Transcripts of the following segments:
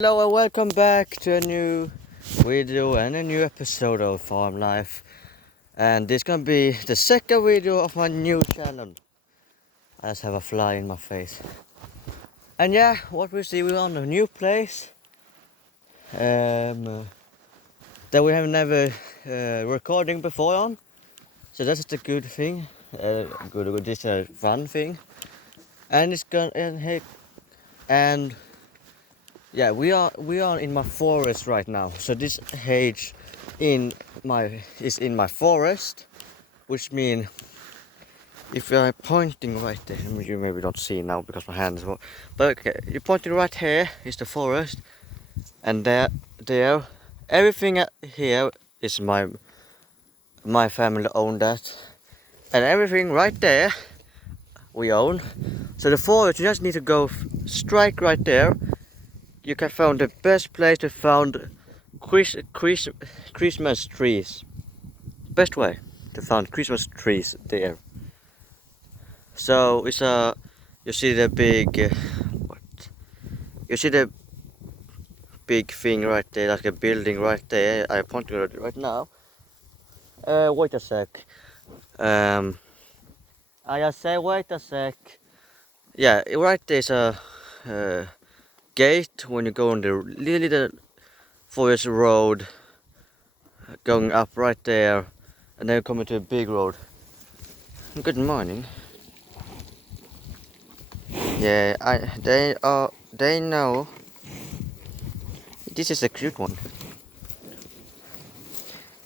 Hello and welcome back to a new video and a new episode of Farm Life. And this gonna be the second video of my new channel. I just have a fly in my face. And yeah, what we see, we're on a new place that we have never recording before on. So that's the good thing. Good, this is a fun thing. And it's gonna and yeah, we are in my forest right now. So this hedge is in my forest, which means if you're pointing right there, you maybe don't see now because my hand is but okay, you're pointing right here is the forest, and there, everything here is my family own that, and everything right there we own. So the forest, you just need to go strike right there. You can find the best place to find Christmas trees. Best way to find Christmas trees there. So it's you see the big what? You see the big thing right there, like a building right there. I pointing at it right now. Wait a sec. I just say wait a sec. Yeah, right there's a gate when you go on the little forest road, going up right there, and then coming to a big road. Good morning. Yeah, they know. This is a cute one.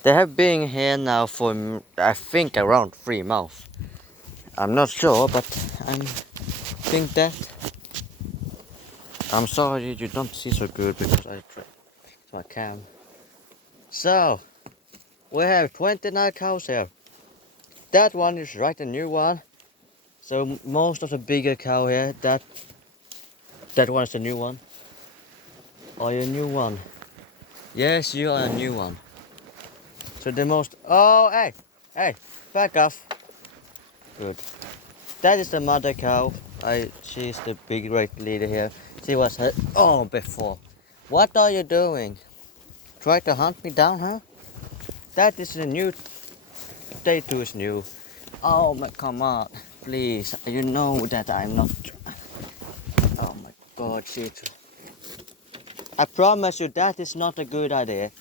They have been here now for I think around 3 months. I'm not sure, but I think that. I'm sorry you don't see so good because I try my cam. So we have 29 cows here. That one is right a new one. So most of the bigger cow here, that one is the new one. Are you a new one? Yes, you are a new one. So the most. Oh, hey, back off. Good. That is the mother cow. She's the big great leader here. She was her own before. What are you doing? Try to hunt me down, huh? That is the new. Day 2 is new. Oh my, come on, please. You know that I'm not. Oh my God, shit. I promise you that is not a good idea.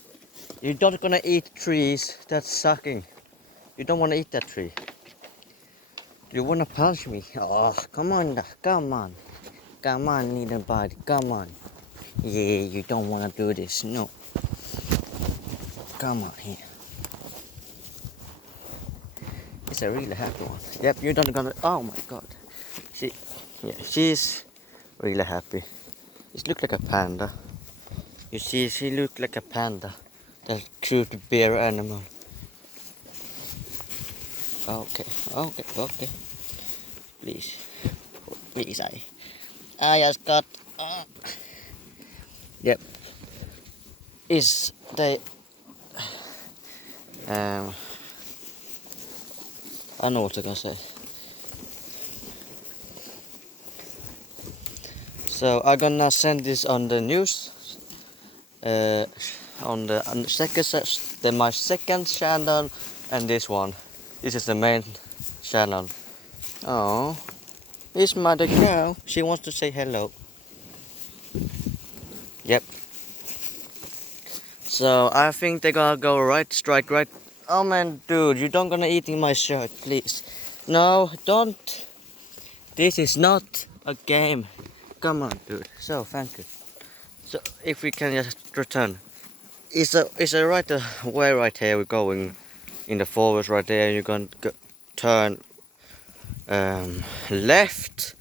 You're not gonna eat trees. That's sucking. You don't wanna eat that tree. You wanna punch me? Oh, come on, come on. Come on, little buddy, come on. Yeah, you don't wanna do this, no. Come on here. It's a really happy one. Yep, you're not gonna, oh my God. She's really happy. She looks like a panda. You see, she looks like a panda. That cute bear animal. Okay. Please. Please, I just got. Yep. Is they. I know what I'm gonna say. So I'm gonna send this on the news. On the my second channel, and this one. This is the main channel. Oh, it's Mother Cow. She wants to say hello. Yep. So I think they're gonna go right, strike right. Oh man, dude, you don't gonna eat in my shirt, please. No, don't. This is not a game. Come on, dude. So thank you. So if we can just return. It's a right way right here. We're going in the forest right there. You're gonna turn left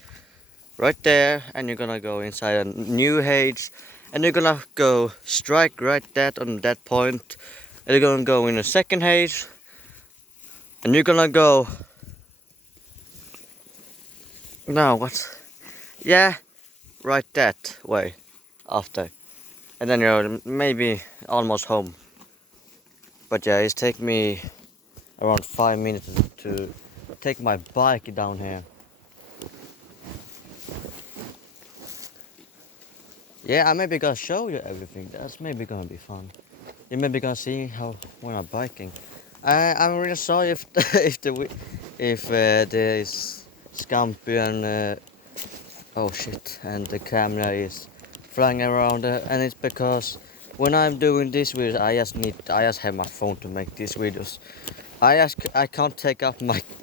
right there, and you're gonna go inside a new hedge, and you're gonna go strike right that on that point, and you're gonna go in a second hedge, and you're gonna go. No, what? Yeah, right that way after, and then you're maybe almost home. But yeah, it's take me around 5 minutes to take my bike down here. Yeah, I maybe gonna show you everything. That's maybe gonna be fun. You maybe gonna see how when I'm biking. I'm really sorry if there is Scampi and oh shit, and the camera is flying around, and it's because when I'm doing this videos, I just have my phone to make these videos. I can't take up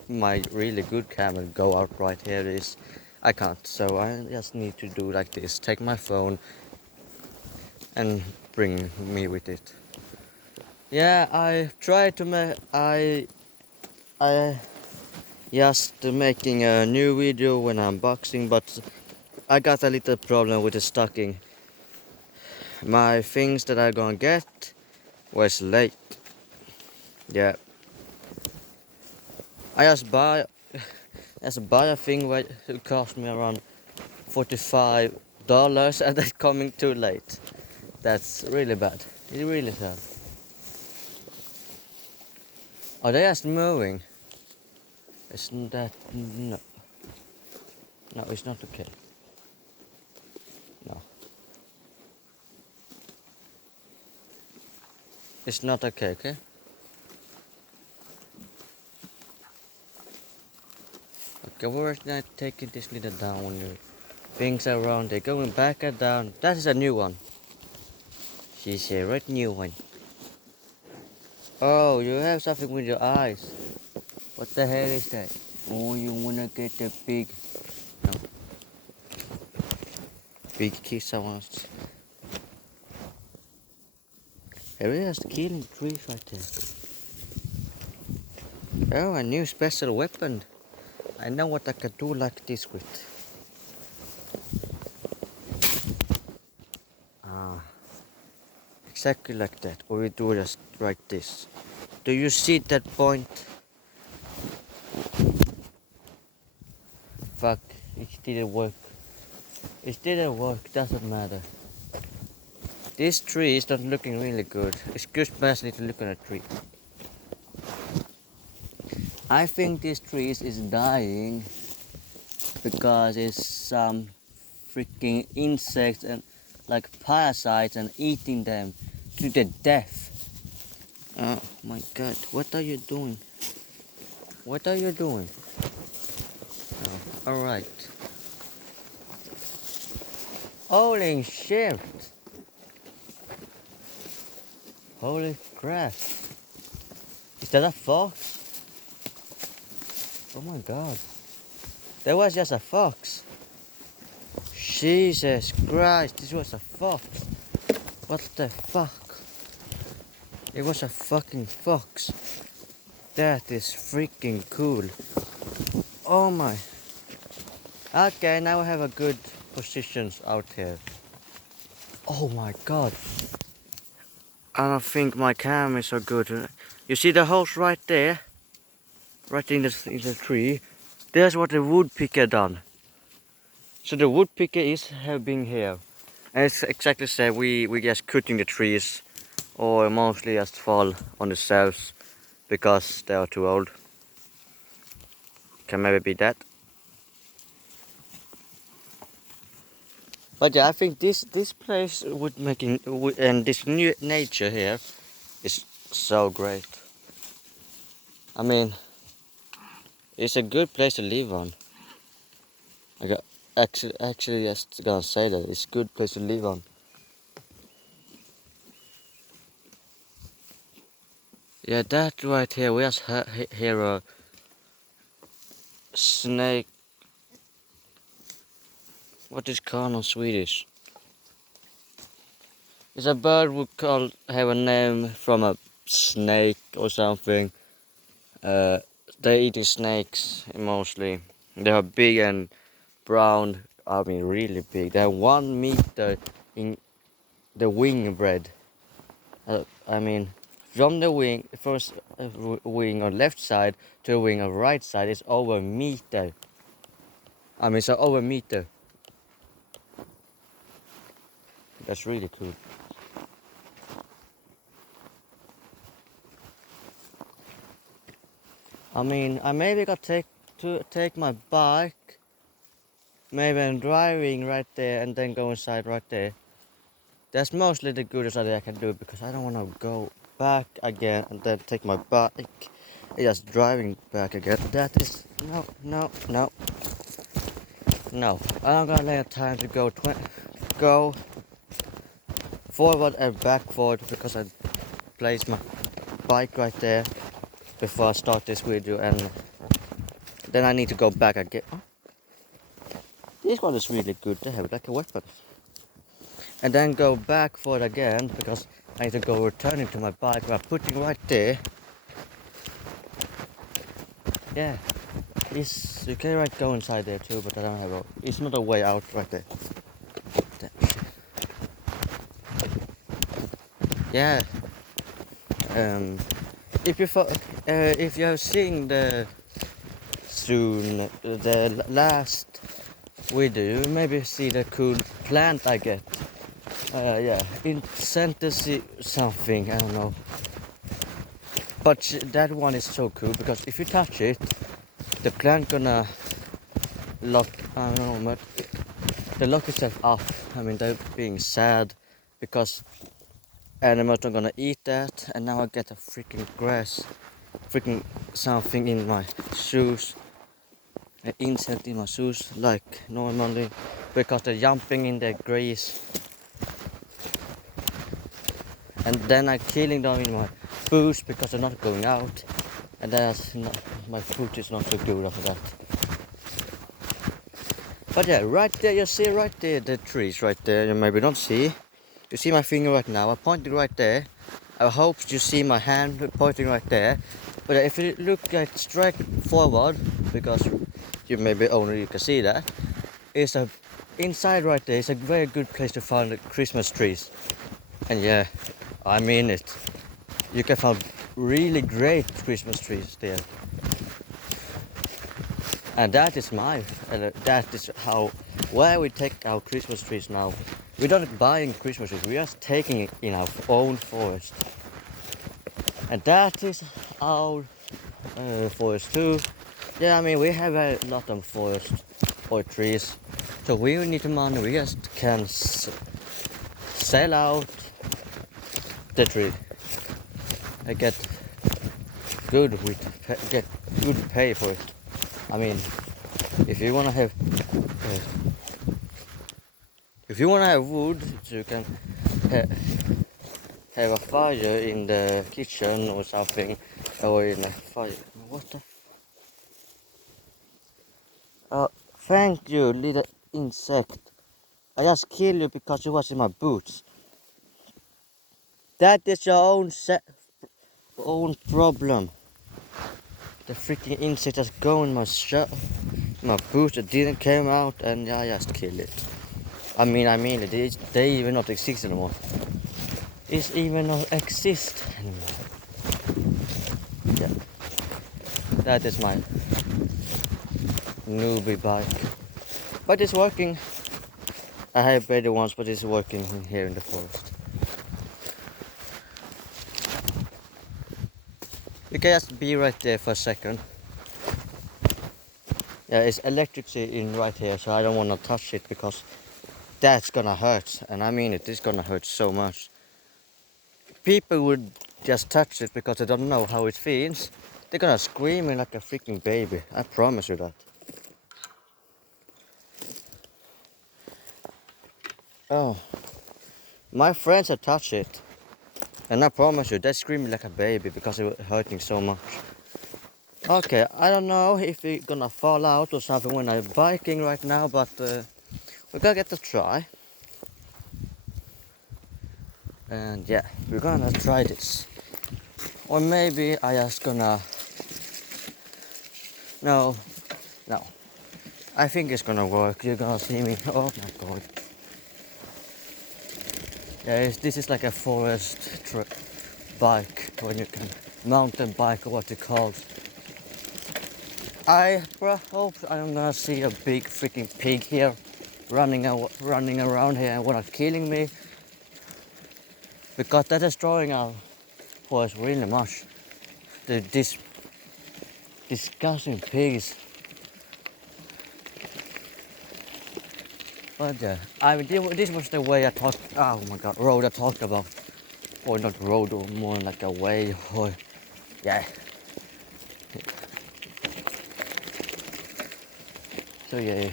my really good camera and go out right here. This I can't, so I just need to do like this. Take my phone and bring me with it. Yeah, I tried to make I just making a new video when I'm boxing, but I got a little problem with the stocking. My things that I gonna get was late. Yeah, I just buy a thing where it cost me around $45 and that's coming too late. That's really bad. It's really sad. Are they just moving? Isn't that no? No, it's not okay. No, it's not okay. Okay. Okay, we're not taking this little down when you things around. They're going back and down. That is a new one. She's a red new one. Oh, you have something with your eyes. What the hell is that? Oh, you wanna get the big, no, big kiss I want. Hey, just killing trees right there. Oh, a new special weapon. I know what I can do like this with. Ah, exactly like that. Or we do just like this. Do you see that point? Fuck, it didn't work. It didn't work, doesn't matter. This tree is not looking really good. It's just best to look at a tree. I think this tree is dying because it's some freaking insects and like parasites and eating them to the death. Oh my god, what are you doing? What are you doing? Oh, alright. Holy shit! Holy crap! Is that a fox? Oh my god. That was just a fox. Jesus Christ, this was a fox. What the fuck? It was a fucking fox. That is freaking cool. Oh my. Okay, now I have a good positions out here. Oh my god. I don't think my cam is so good. You see the house right there? Right in the tree. There's what the woodpecker done. So the woodpecker is having here. And it's exactly the same. We just cutting the trees or mostly just fall on themselves because they are too old. Can maybe be that. But yeah, I think this place would making and this new nature here is so great. I mean, it's a good place to live on. I got actually just gonna say that it's a good place to live on. Yeah, that right here we just hear a snake. What is called on Swedish? It's a bird would call have a name from a snake or something. Uh, they eating snakes mostly. They are big and brown. I mean, really big. They have 1 meter in the wing breadth. I mean, from the wing, first wing on left side to the wing on right side is over a meter. I mean, so over a meter. That's really cool. I mean, I maybe got to take my bike. Maybe I'm driving right there and then go inside right there. That's mostly the goodest idea I can do because I don't want to go back again and then take my bike and just driving back again. That is no. I don't got any time to go forward and backward because I placed my bike right there before I start this video, and then I need to go back again. Oh, this one is really good. They have it like a weapon. And then go back for it again because I need to go returning to my bike by putting right there. Yeah, you can right go inside there too, but I don't have it's not a way out right there. Yeah. If you have seen the last video, you maybe see the cool plant I get. Yeah, in fantasy something, I don't know. But that one is so cool because if you touch it, the plant gonna lock, I don't know, but they lock itself up. I mean, they're being sad because animals are gonna eat that, and now I get a freaking grass, freaking something in my shoes, an insect in my shoes like normally because they're jumping in the grass, and then I'm killing them in my boots because they're not going out, and that's not, my foot is not so good after that. But yeah, right there, you see right there the trees right there. You maybe don't see. You see my finger right now. I'm pointing right there. I hope you see my hand pointing right there. But if you look at straight forward, because you maybe only you can see that, is a inside right there is a very good place to find the Christmas trees. And yeah, I mean it. You can find really great Christmas trees there. And that is where we take our Christmas trees now. We're not buying Christmas trees, we're just taking it in our own forest. And that is our forest too. Yeah, I mean, we have a lot of forest or trees. So we need the money, we just can sell out the tree. I get good pay for it. I mean, if you wanna have wood, you can have a fire in the kitchen or something, or in a fire. What the? Thank you, little insect. I just killed you because you was in my boots. That is your own problem. The freaking insect just go in my my boots. It didn't come out, and I just killed it. I mean it. They even not exist anymore. It's even not exist anymore. Yeah, that is my newbie bike, but it's working. I have better ones, but it's working here in the forest. You can just be right there for a second. Yeah, it's electricity in right here, so I don't want to touch it because that's gonna hurt, and I mean it's gonna hurt so much. People would just touch it because they don't know how it feels. They're gonna scream like a freaking baby, I promise you that. Oh, my friends have touched it, and I promise you, they scream like a baby because it was hurting so much. Okay, I don't know if we're gonna fall out or something when I'm biking right now, but we're gonna get a try. And yeah, we're gonna try this. Or maybe I just gonna... No. I think it's gonna work. You're gonna see me. Oh my god. Yeah, this is like a forest bike, when you can mountain bike or what you call it. I hope I'm gonna see a big freaking pig here running around here and wanna killing me, because they're destroying our forest really much. This disgusting pigs. But yeah, I mean, this was the way I talked. Oh my god, road I talked about, or not road, or more like a way, or yeah. So yeah.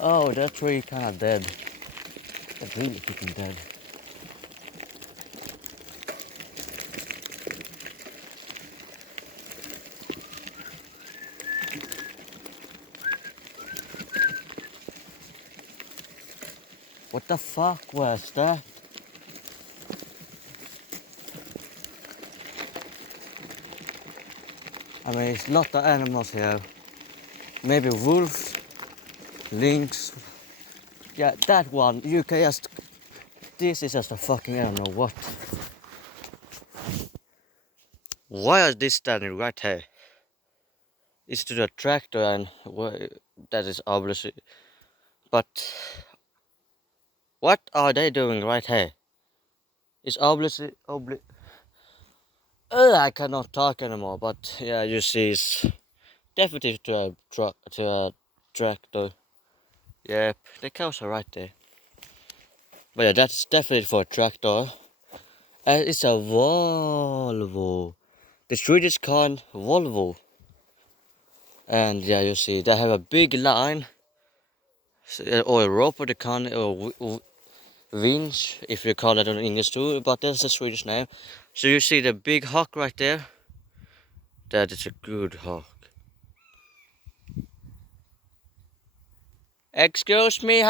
Oh, that tree kind of dead. That's really freaking dead. What the fuck was that? I mean, it's a lot of animals here. Maybe wolves, lynx. Yeah, that one. You can just. This is just a fucking. I don't know what. Why is this standing right here? It's to the tractor and that is obviously. But what are they doing right here? It's obviously. I cannot talk anymore. But yeah, you see, it's definitely to a tractor. Yep, the cows are right there. But yeah, that's definitely for a tractor. It's a Volvo. The Swedish car Volvo. And yeah, you see, they have a big line. Or a rope or the can or winch, if you call it in English too. But that's a Swedish name. So you see the big hawk right there. That is a good hawk. Excuse me,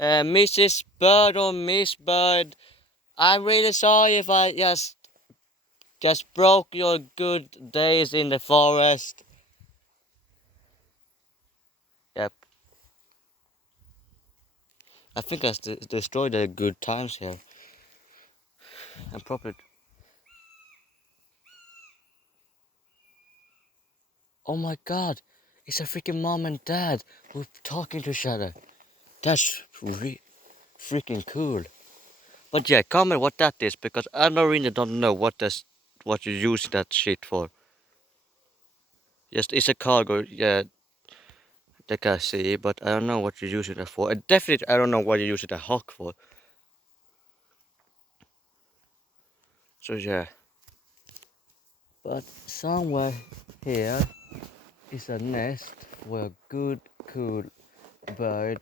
Mrs. Bird or Miss Bird. I'm really sorry if I just broke your good days in the forest. Yep. I think I destroyed the good times here. And probably. Oh my god. It's a freaking mom and dad who are talking to each other. That's freaking cool. But yeah, comment what that is because I really don't know what you use that shit for. Yes, it's a cargo, yeah, that I see, but I don't know what you use it for. And definitely I don't know what you use it a hawk for. So yeah. But somewhere here is a nest for a good cool bird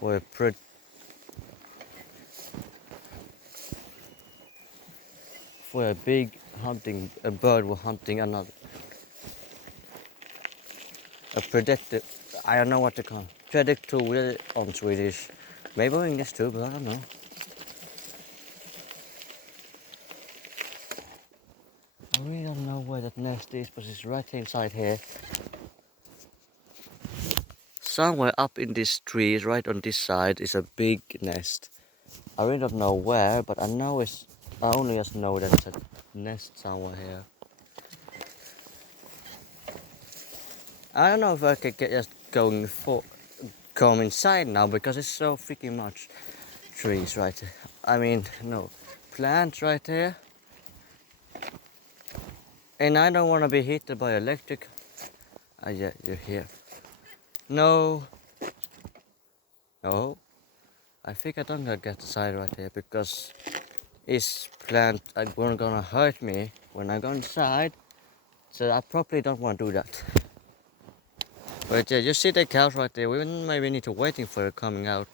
or for a big hunting a bird was hunting another a predator. I don't know what to call predator on Swedish. Maybe in English too, but I don't know. I really don't know where that nest is, but it's right inside here. Somewhere up in this tree, right on this side, is a big nest. I really don't know where, but I know it's. I only just know that it's a nest somewhere here. I don't know if I could get just come inside now because it's so freaking much trees right there. I mean, no, plants right here. And I don't want to be hit by electric. Yeah, you're here. No. No. I think I don't gonna get inside right here because this plant are gonna hurt me when I go inside. So I probably don't want to do that. But yeah, you see the cows right there. We maybe need to waiting for it coming out.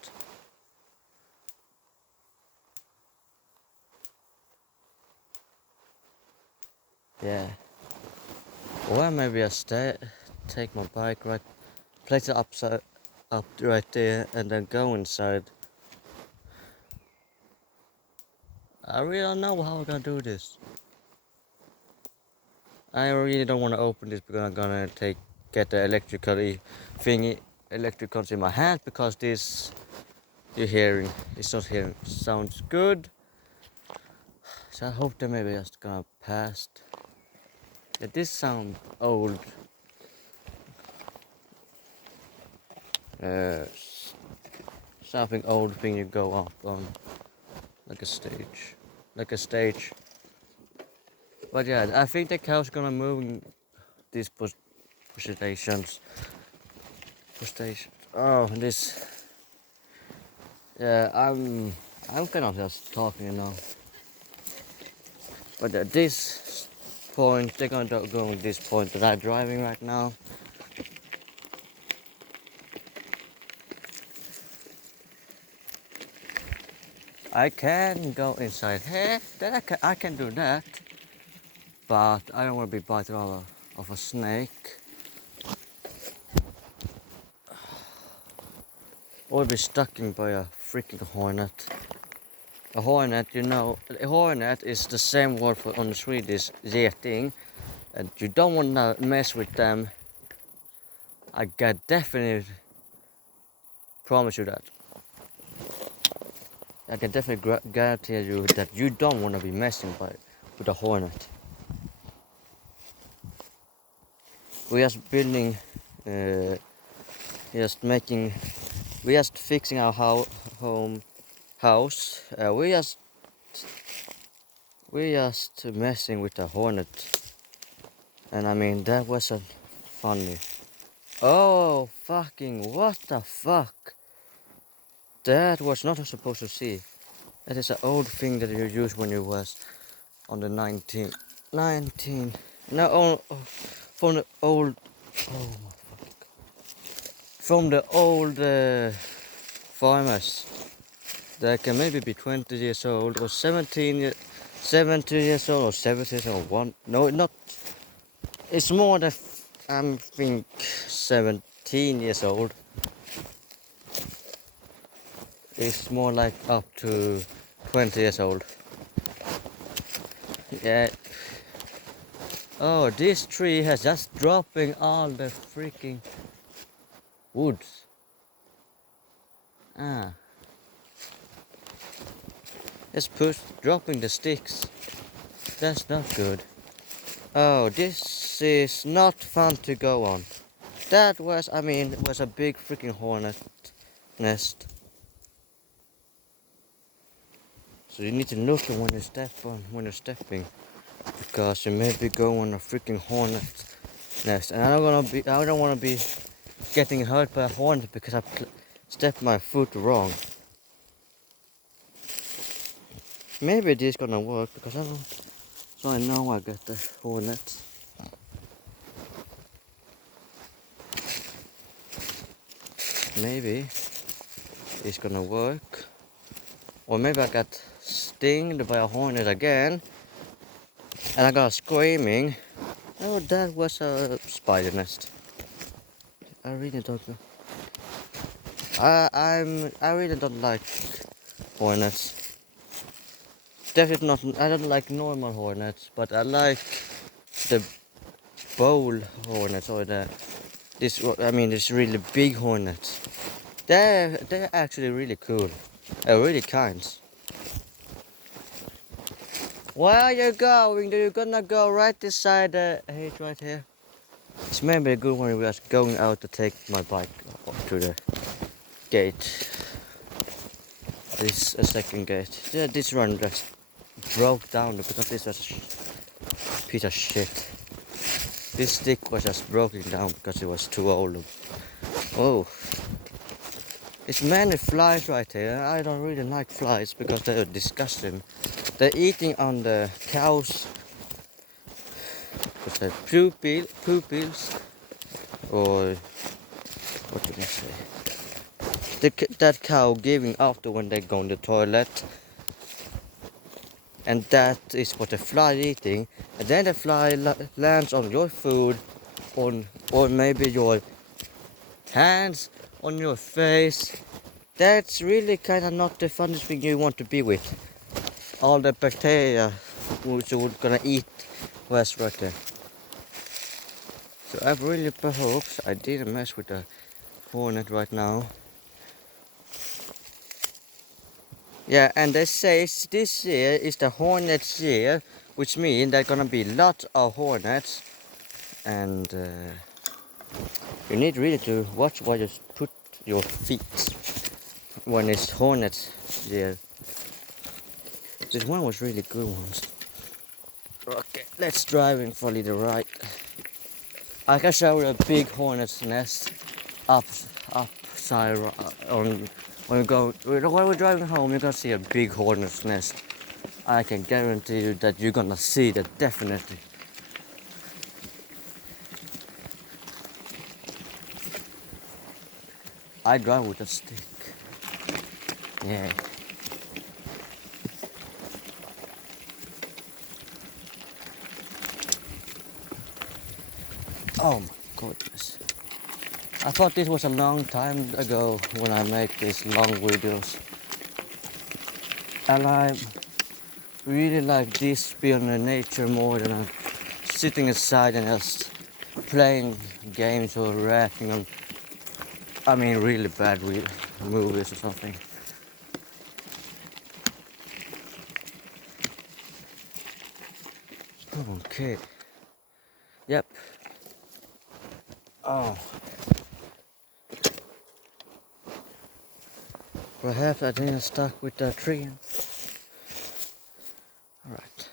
Yeah. Or maybe I take my bike right, place it up right there, and then go inside. I really don't know how I'm gonna do this. I really don't want to open this because I'm gonna get the electricals in my hand because this you're hearing, it's not hearing, sounds good. So I hope that maybe just gonna pass. Yeah, this sound old. Uh, Something old thing you go up on, like a stage. But yeah, I think the cow's gonna move in these stations. Oh, this. Yeah, I'm kind of just talking, you know. But at this point, they're gonna go on this point that I'm driving right now. I can go inside here. That I can do that. But I don't want to be bitten of a snake. Or be stuck in by a freaking hornet. A hornet, you know, a hornet is the same word for on Swedish, geting. And you don't want to mess with them. I can definitely promise you that. I can definitely guarantee you that you don't want to be messing with a hornet. We are just building, just making, we just fixing our house. We just messing with a hornet, and I mean that wasn't funny. Oh fucking what the fuck! That was not supposed to see. That is an old thing that you used when you was on the 19, no, from the old, oh my fuck, from the old farmers that can maybe be 20 years old or 70 years old or 70 years old. One, no, not. It's more than I think 17 years old. It's more like up to 20 years old. Yeah. Oh, this tree has just dropping all the freaking woods. Ah. It's dropping the sticks. That's not good. Oh, this is not fun to go on. That was, I mean, it was a big freaking hornet nest. So you need to look when you when you're stepping, because you may be going on a freaking hornet nest. And I don't want to be getting hurt by a hornet because I stepped my foot wrong. Maybe this is gonna work because I don't. So I know I got the hornet. Maybe it's gonna work. Or maybe I got stinged by a hornet again. And I got screaming. Oh, that was a spider nest. I really don't know. I really don't like hornets. Definitely not. I don't like normal hornets, but I like the bowl hornets or this really big hornets. They're actually really cool. They're really kind. Where are you going? Are you gonna go right this side? Hey, right here. It's maybe a good one. We are going out to take my bike to the gate. This a second gate. Yeah, this one just broke down because this was a piece of shit. This stick was just broken down because it was too old. Oh, it's many flies right here. I don't really like flies because they're disgusting. They're eating on the cows. What's that? Pupils, or what do I say? That cow giving after when they go in the toilet, and that is what the fly eating, and then the fly lands on your food, or maybe your hands, on your face. That's really kind of not the funniest thing you want to be with. All the bacteria which you're gonna eat was right there. So I really hope I didn't mess with the hornet right now. Yeah, and they say this year is the hornets year, which means there's gonna be lots of hornets, and you need really to watch where you put your feet when it's hornets year. This one was really good ones. Okay, let's drive and follow the right. I can show you a big hornet's nest up side on when we're driving home, you're gonna see a big hornet's nest. I can guarantee you that you're gonna see that definitely. I drive with a stick. Yeah. Oh my goodness. I thought this was a long time ago when I make these long videos. And I really like this, being in nature more than I'm sitting aside and just playing games or reacting on, I mean, really bad movies or something. Okay. Yep. Oh. Perhaps I didn't stuck with the tree. Alright.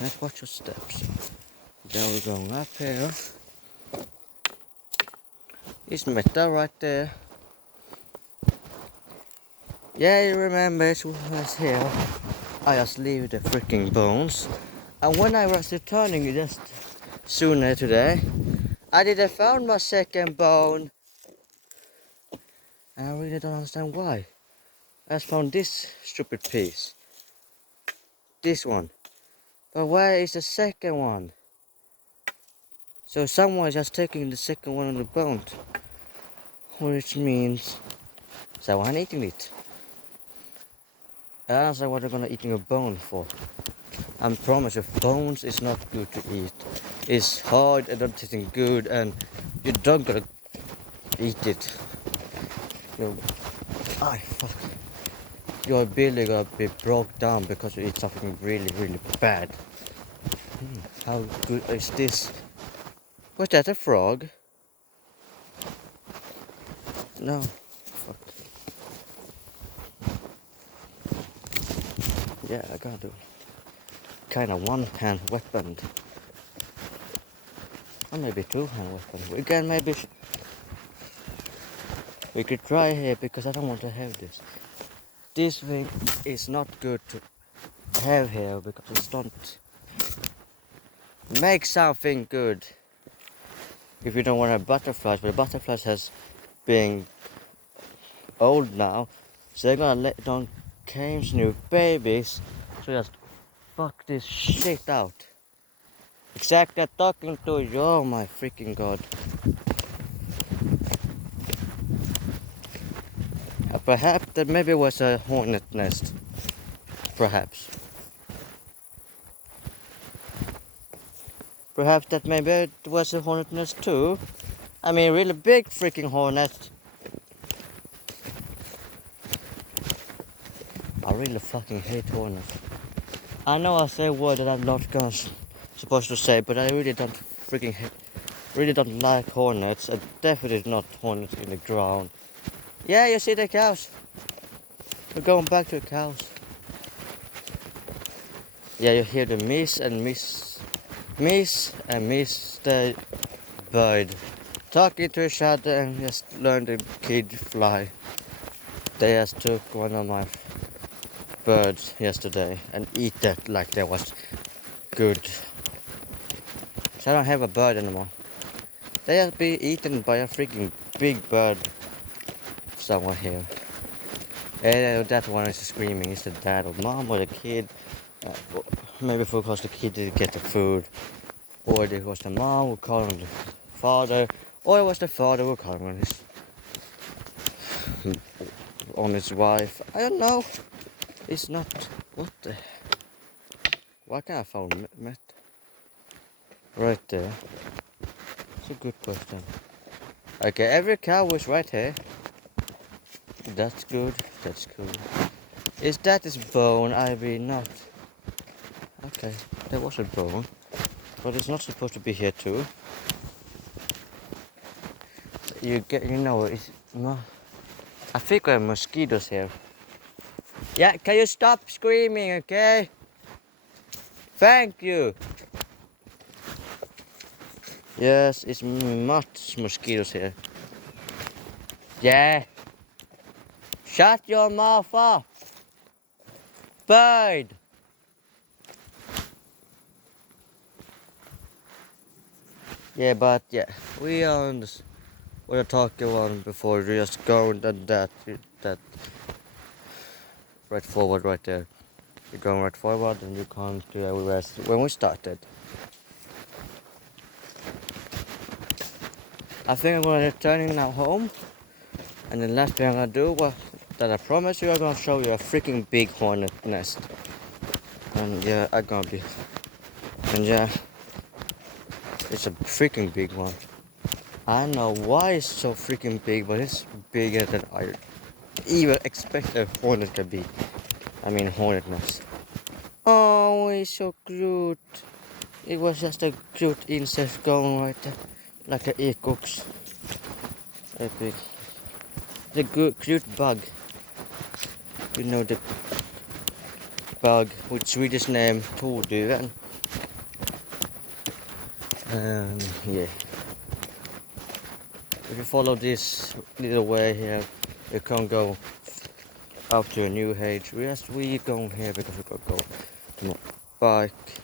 Let's watch your steps. Then we're going up here. It's metal right there. Yeah, you remember it was here. I just leave the freaking bones. And when I was returning just sooner today, I didn't found my second bone. And I really don't understand why. I just found this stupid piece. This one. But where is the second one? So someone is just taking the second one on the bone. Which means someone eating it. I don't understand what they're gonna eating a bone for. I promise you, bones is not good to eat. It's hard and not tasting good, and you don't gotta eat it. Fuck. Your belly gonna be broke down because you eat something really, really bad. How good is this? Was that a frog? No. Fuck. Yeah, I gotta do kind of one-hand weapon. Or maybe two-hand weapon. We can maybe... We could try here because I don't want to have this. This thing is not good to have here because it don't make something good. If you don't want to have butterflies, but the butterflies has been old now, so they're gonna let down caves new babies. So just fuck this shit out. Exactly, I'm talking to you. Oh my freaking god. Perhaps that maybe was a hornet nest. Perhaps. Perhaps that maybe it was a hornet nest too. I mean, really big freaking hornet. I really fucking hate hornets. I know I say a word that I'm not supposed to say, but I really don't freaking hate, really don't like hornets, and definitely not hornets in the ground. Yeah, you see the cows. We're going back to the cows. Yeah, you hear the miss and the bird talking to each other and just learn the kid fly. They just took one of my birds yesterday and eat that like that was good. So I don't have a bird anymore. They just be eaten by a freaking big bird somewhere here. And that one is screaming. Is the dad or mom or the kid? Maybe because the kid didn't get the food, or it was the mom who called on the father, or it was the father who called on his wife. I don't know. It's not. What the? Why can't I find Matt? Right there. It's a good question. Okay, every cow is right here. That's good. That's good. Is that his bone? I mean not. Okay, there was a bone, but it's not supposed to be here too. You know, it's not. I think there are mosquitoes here. Yeah, can you stop screaming, okay? Thank you. Yes, it's much mosquitoes here. Yeah. Shut your mouth up. Bird. Yeah, but yeah, we are on this. We're talking about before. Just going that right forward right there. You're going right forward and you come to where we were when we started. I think I'm gonna returning now home, and the last thing I'm gonna do was that I promise you I'm gonna show you a freaking big hornet nest. And yeah, I'm gonna be, and yeah, it's a freaking big one. I don't know why it's so freaking big, but it's bigger than I even expect a hornet to be. I mean hornet nest. Oh, it's so cute. It was just a cute insect going right there, like a ecox. Epic. The good cute bug. You know the bug with Swedish name Torduven. Yeah. If you follow this little way here, you can go up to a new age. We going here because we gotta go to my bike.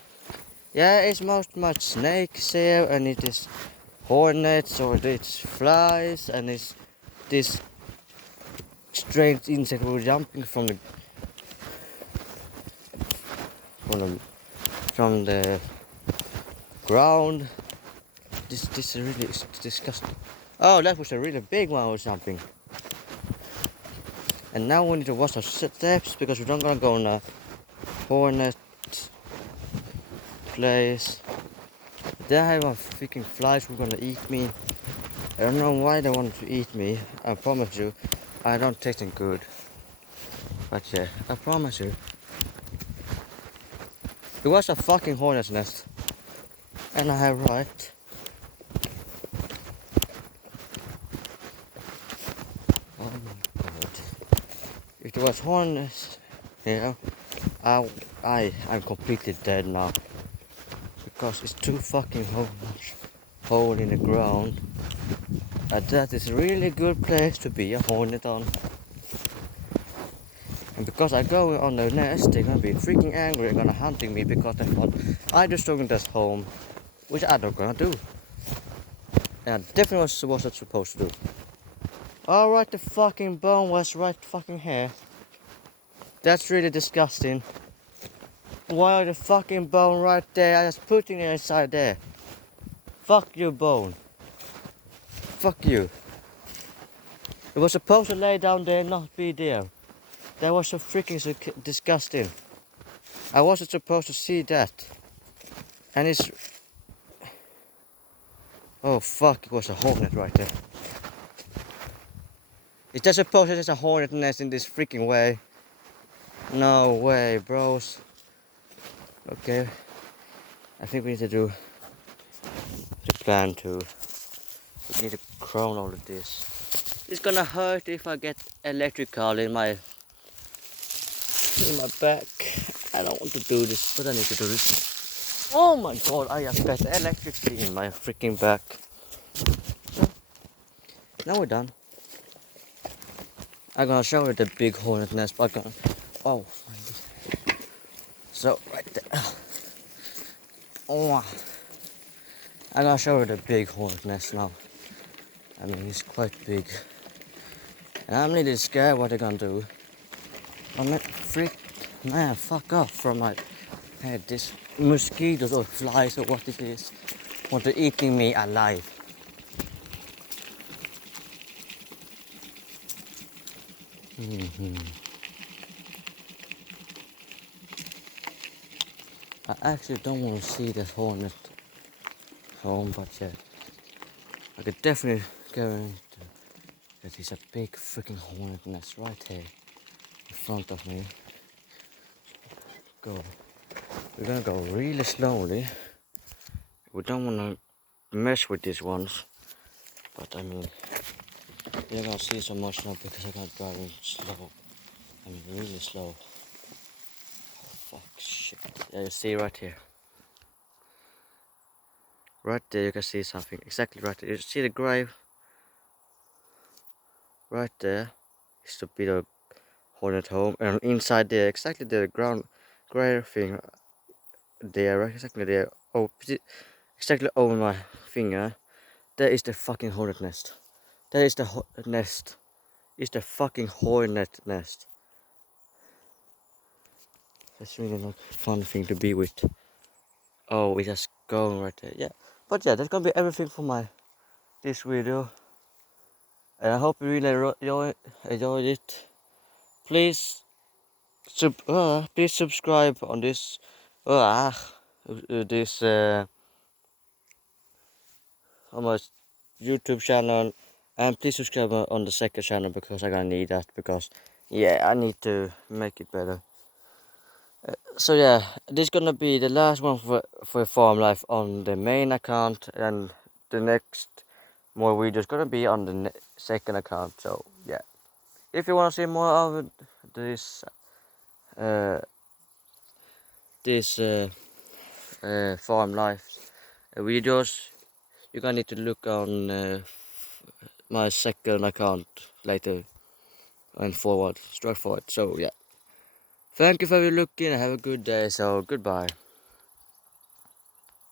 Yeah, it's most much snakes here, and it is hornets or it's flies, and it's this strange insect were jumping from the from the ground. This is really disgusting. Oh, that was a really big one or something. And now we need to watch our steps because we don't gonna go on a hornet place. They have a freaking flies who are gonna eat me. I don't know why they want to eat me. I promise you, I don't taste them good. But yeah, I promise you. It was a fucking hornet's nest. And I have right. Oh my god. If there was hornets, you know, I'm completely dead now. Because it's too fucking much hole in the ground. And that is a really good place to be a hornet on. And because I go on the nest, they're gonna be freaking angry and gonna hunting me because they thought I destroyed this home, which I'm not gonna do. And I definitely was not supposed to do. Alright, the fucking bone was right fucking here. That's really disgusting. Why the fucking bone right there? I just putting it inside there. Fuck you, bone. Fuck you. It was supposed to lay down there and not be there. That was so freaking disgusting. I wasn't supposed to see that. And it's... Oh fuck, it was a hornet right there. It's just supposed to there's a hornet nest in this freaking way. No way, bros. Okay. I think we need to do the plan too. We need to crown all of this. It's gonna hurt if I get electrical in my back. I don't want to do this, but I need to do this. Oh my god, I just got electricity in my freaking back. So, now we're done. I'm gonna show you the big hornet nest, but I'm gonna... Oh, so right there. Oh, I'm gonna show you the big hornet nest now. I mean, it's quite big. And I'm really scared what they're gonna do. I mean, man, fuck off from my head. This mosquitoes or flies or what it is want to eating me alive. I actually don't want to see this hornet home, but yeah, I could definitely guarantee that there's a big freaking hornet nest right here in front of me. Go. We're gonna go really slowly. We don't want to mess with these ones, but I mean, you're gonna see so much now because I'm gonna driving slow. I mean, really slow. Oh, fuck, shit. Yeah, you see right here. Right there, you can see something. Exactly right there. You see the grave? right there is the bit of hornet home, and inside there, exactly the ground gray thing there, exactly there, exactly over my finger, there is the fucking hornet nest. That is the nest. It's the fucking hornet nest. That's really not a fun thing to be with. Oh, it has gone right there. Yeah, but yeah, that's gonna be everything for my this video, and I hope you really enjoyed it. Please please subscribe on this uh, this on my YouTube channel, and please subscribe on the second channel because I'm gonna need that, because yeah, I need to make it better. So yeah, this is gonna be the last one for farm life on the main account, and the next more videos gonna be on the second account. So yeah, if you wanna see more of this uh, this farm life videos, you're gonna need to look on my second account later and forward, straight forward. So yeah, thank you for looking. Have a good day. So goodbye.